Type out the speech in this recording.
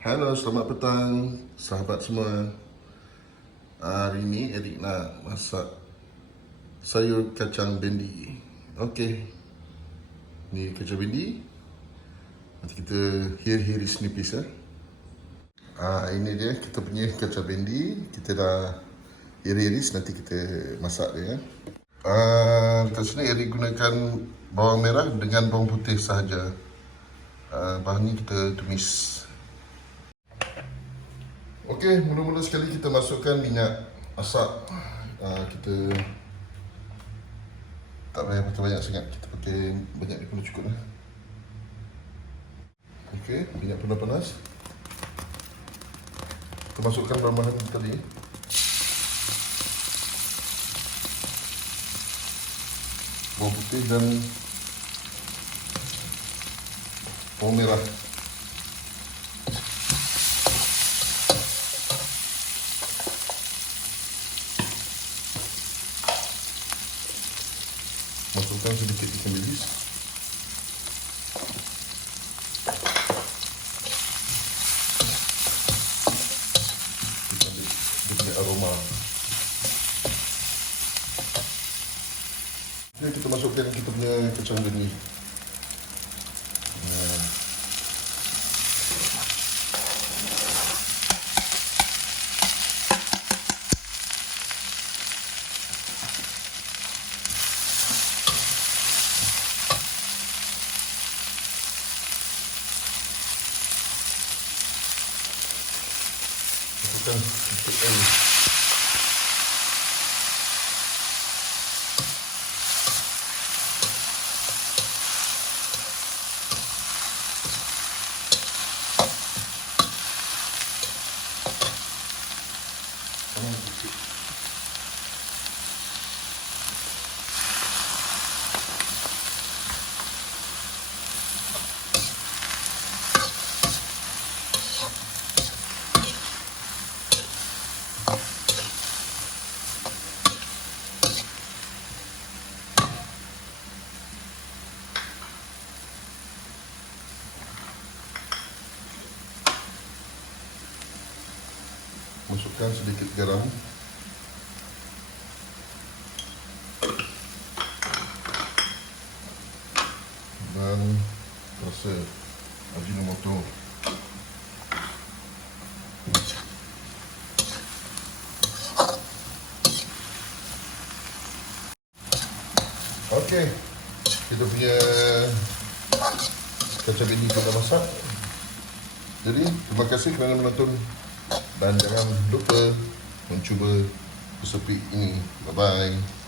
Halo, selamat petang sahabat semua. Hari ni Erik nak masak sayur kacang bendi. Okey, ni kacang bendi. Nanti kita hiris nipis ya. Ini dia kita punya kacang bendi. Kita dah iris, nanti kita masak dia. Kat sini Erik gunakan bawang merah dengan bawang putih sahaja. Bahan ni kita tumis. Okey, mula-mula sekali kita masukkan minyak masak. Kita tak payah pakai banyak sangat, kita pakai banyak ni pun cukup lah. Okey, minyak pun dah panas. Kita masukkan bahan-bahan tadi. Bawang putih dan bawang merah. Masukkan sedikit ikan bilis. Dia punya aroma. Jadi kita masukkan kita punya kacang bendi. Masukkan sedikit air. Masukkan sedikit garam. Dan rasa Ajinomoto. Okey, kita punya kacang bendi kita masak. Jadi, terima kasih kerana menonton dan jangan lupa mencuba resepi ini. Bye-bye.